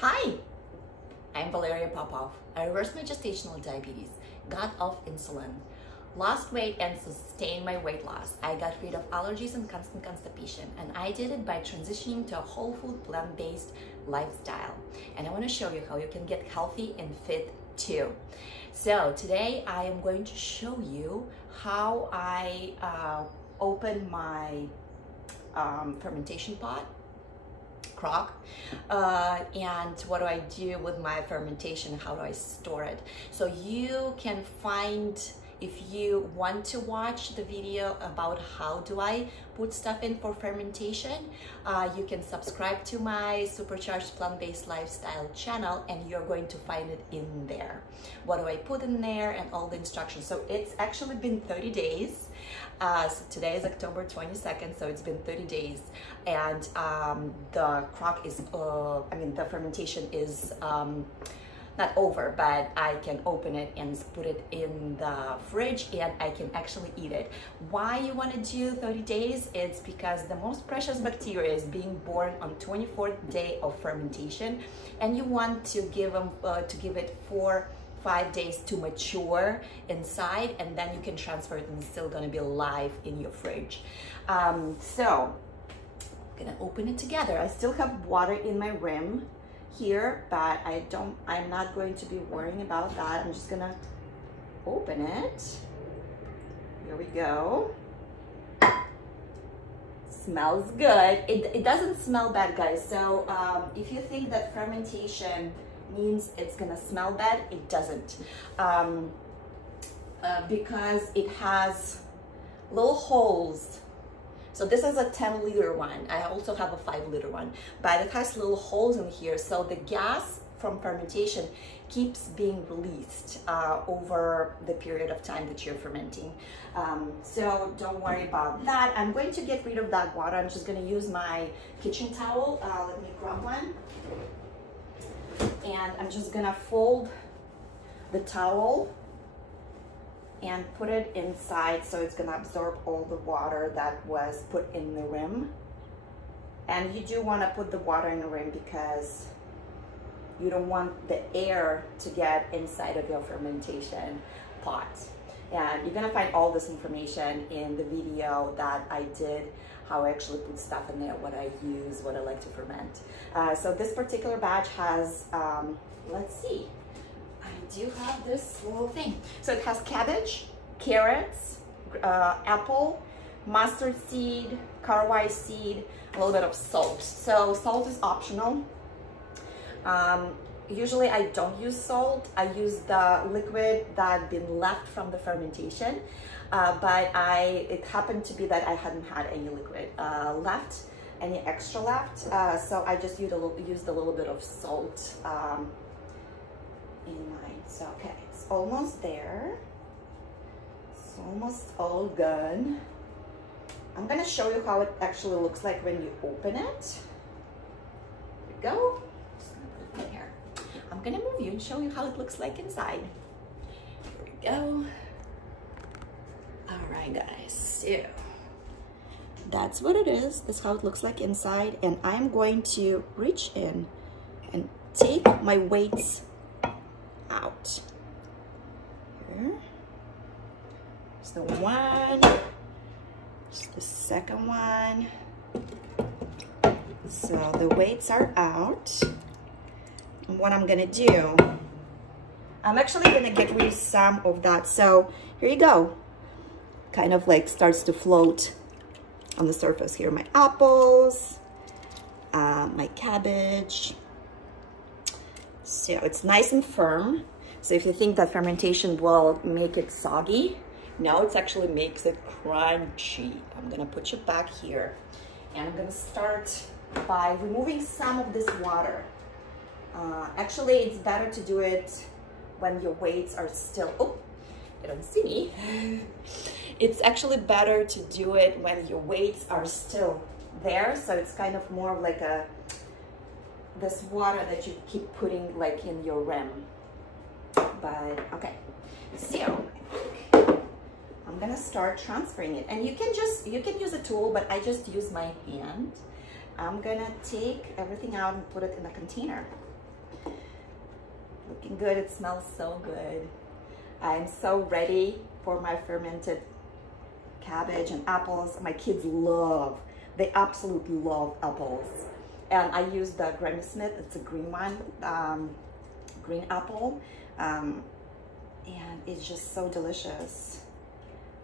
Hi, I'm Valeria Popov. I reversed my gestational diabetes, got off insulin, lost weight and sustained my weight loss. I got rid of allergies and constant constipation, and I did it by transitioning to a whole food plant-based lifestyle. And I want to show you how you can get healthy and fit too. So today I am going to show you how I open my fermentation pod crock and what do I do with my fermentation, how do I store it. So you can find, if you want to watch the video about how do I put stuff in for fermentation, you can subscribe to my Supercharged Plant-Based Lifestyle channel and you're going to find it in there. What do I put in there and all the instructions. So it's actually been 30 days. So today is October 22nd, so it's been 30 days. And the crock is, the fermentation is not over, but I can open it and put it in the fridge and I can actually eat it. Why you want to do 30 days? It's because the most precious bacteria is being born on 24th day of fermentation, and you want to give it 4-5 days to mature inside, and then you can transfer it and it's still going to be alive in your fridge. So I'm gonna open it together. I still have water in my rim here, but I'm not going to be worrying about that. I'm just gonna open it. Here we go. Smells good. It doesn't smell bad, guys. So if you think that fermentation means it's gonna smell bad, it doesn't. Because it has little holes. So this is a 10-liter one. I also have a 5-liter one, but it has little holes in here. So the gas from fermentation keeps being released over the period of time that you're fermenting. So don't worry about that. I'm going to get rid of that water. I'm just gonna use my kitchen towel. Let me grab one. And I'm just gonna fold the towel and put it inside so it's gonna absorb all the water that was put in the rim. And you do want to put the water in the rim because you don't want the air to get inside of your fermentation pot. And you're gonna find all this information in the video that I did, how I actually put stuff in there, what I use, what I like to ferment. So this particular batch has, let's see, I do have this little thing. So it has cabbage, carrots, apple, mustard seed, caraway seed, a little bit of salt. So salt is optional. Usually I don't use salt. I use the liquid that been left from the fermentation. But it happened to be that I hadn't had any liquid left, any extra left. So I just used a little bit of salt in mine. So okay, it's almost there. It's almost all good. I'm gonna show you how it actually looks like when you open it. There we go. Just gonna put it in here. I'm gonna move you and show you how it looks like inside. Here we go. All right, guys. So that's what it is. That's how it looks like inside. And I'm going to reach in and take my weights out. Here. There's the one. There's the second one. So the weights are out. And what I'm gonna do, I'm actually gonna get rid of some of that. So here you go. Kind of like starts to float on the surface here. My apples, my cabbage. So it's nice and firm. So if you think that fermentation will make it soggy, no, it actually makes it crunchy. I'm gonna put you back here and I'm gonna start by removing some of this water. Actually, it's better to do it when your weights are still, oh, you don't see me. It's actually better to do it when your weights are still there. So it's kind of more like this water that you keep putting like in your rim. But okay, so I'm gonna start transferring it, and you can use a tool, but I just use my hand. I'm gonna take everything out and put it in a container. Looking good. It smells so good. I'm so ready for my fermented cabbage and apples. My kids they absolutely love apples. And I use the Granny Smith, it's a green one, green apple. And it's just so delicious.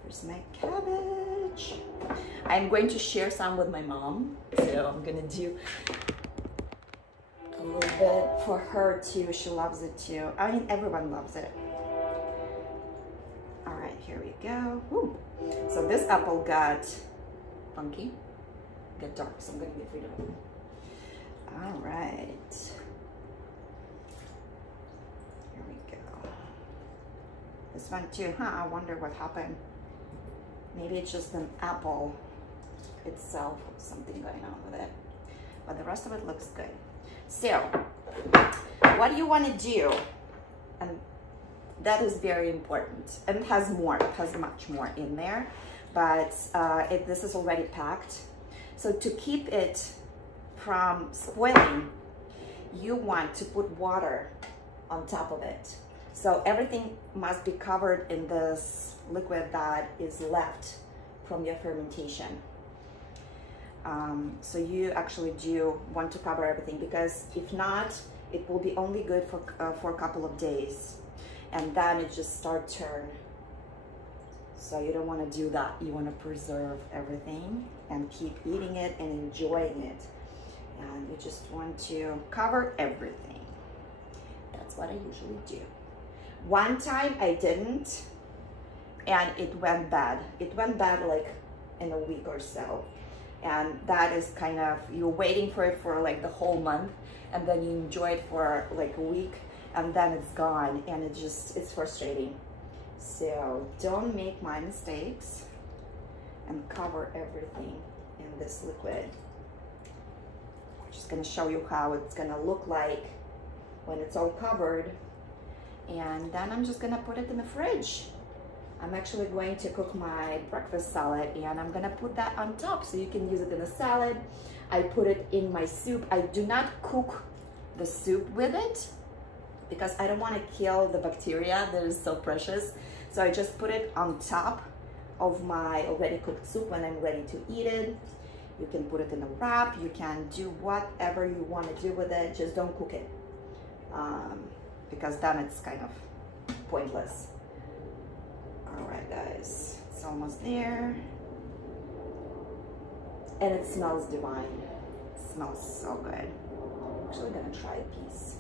Here's my cabbage. I'm going to share some with my mom. So I'm gonna do a little bit for her too. She loves it too. I mean, everyone loves it. All right, here we go. Woo. So this apple got funky, got dark, so I'm gonna get rid of it. All right. Here we go. This one too, I wonder what happened. Maybe it's just an apple itself, something going on with it. But the rest of it looks good. So, what do you want to do? And that is very important. And it has more, it has much more in there. But this is already packed. So to keep it from spoiling, you want to put water on top of it. So everything must be covered in this liquid that is left from your fermentation. So you actually do want to cover everything, because if not, it will be only good for a couple of days, and then it just start turn. So you don't want to do that. You want to preserve everything and keep eating it and enjoying it. And you just want to cover everything. That's what I usually do. One time I didn't, and it went bad. It went bad like in a week or so. And that is kind of, you're waiting for it for like the whole month, and then you enjoy it for like a week, and then it's gone, and it's frustrating. So don't make my mistakes and cover everything in this liquid. I'm just gonna show you how it's gonna look like when it's all covered. And then I'm just gonna put it in the fridge. I'm actually going to cook my breakfast salad, and I'm gonna put that on top so you can use it in a salad. I put it in my soup. I do not cook the soup with it because I don't want to kill the bacteria that is so precious. So I just put it on top of my already cooked soup when I'm ready to eat it. You can put it in a wrap. You can do whatever you want to do with it. Just don't cook it, because then it's kind of pointless. All right, guys, it's almost there. And it smells divine. It smells so good. I'm actually gonna try a piece.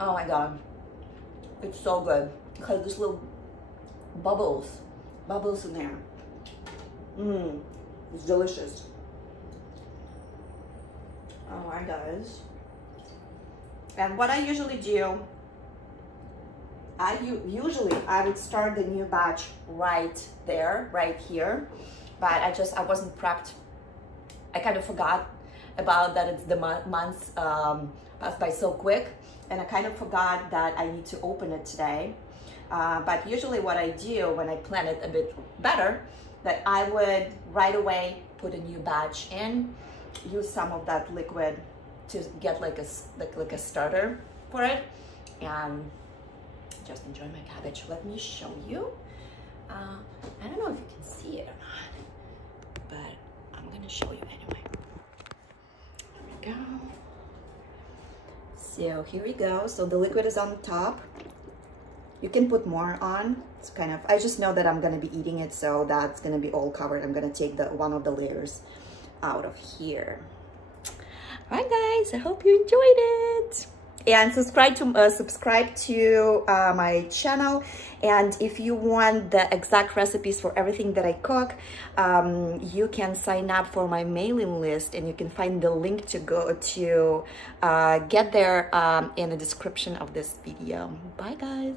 Oh my God, it's so good. Because there's little bubbles in there. It's delicious. All right, guys. And what I usually do, I would start the new batch right here, but I wasn't prepped. I kind of forgot about that. It's the months passed by so quick, and I kind of forgot that I need to open it today. But usually what I do when I plan it a bit better, that I would right away put a new batch in, use some of that liquid to get like a starter for it, and just enjoy my cabbage. Let me show you. I don't know if you can see it or not, but I'm gonna show you anyway. Here we go. So here we go. So the liquid is on top. You can put more on. It's kind of, I just know that I'm gonna be eating it, so that's gonna be all covered. I'm gonna take one of the layers out of here. All right, guys, I hope you enjoyed it. And subscribe to my channel. And if you want the exact recipes for everything that I cook, you can sign up for my mailing list, and you can find the link to go to get there in the description of this video. Bye, guys.